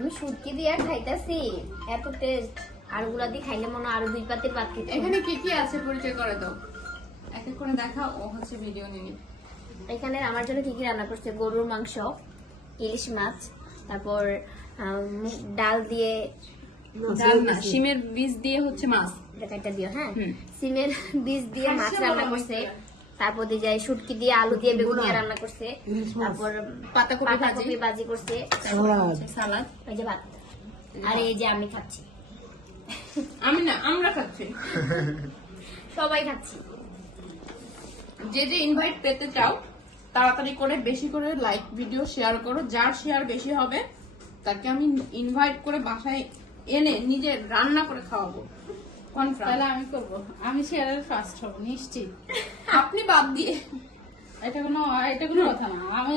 আমি শুটকি দিয়ে খাইতাছি, এত টেস্ট। আর গুলা দিয়ে খাইলে মনে আরো 2 পাতির ভাত খেতে। এখানে কি কি আছে পরিচয় করে দাও, এক এক করে দেখা, ও হচ্ছে ভিডিও নিনি। এখানে আমার জন্য কি কি রান্না করছে, গরুর মাংস, ইলিশ মাছ, তারপর ডাল দিয়ে, ডাল না, শিমের বীজ দিয়ে হচ্ছে মাছ। এটা দিও হ্যাঁ, সিমের বীজ দিয়ে মাছ রান্না করছে। তারপর দিয়ে যায় শুটকি দিয়ে, আলু দিয়ে, বেগুন দিয়ে রান্না করছে। তারপর পাতাকপি ভাজি করছে, সালাদ, এই যে ভাত। আর এই যে আমি খাচ্ছি, আমি না, আমরা খাচ্ছি, সবাই খাচ্ছি। যে যে ইনভাইট পেতে চাও তাড়াতাড়ি করে বেশি করে লাইক ভিডিও শেয়ার করো, যার শেয়ার বেশি হবে তাকে আমি ইনভাইট করে বাসায় এনে নিজে রান্না করে খাওয়াবো। তাহলে আমি করবো, আমি শেয়ারের ফার্স্ট হবো নিশ্চিত। আপনি বাদ দিয়ে এটা কোনো কথা না। আমি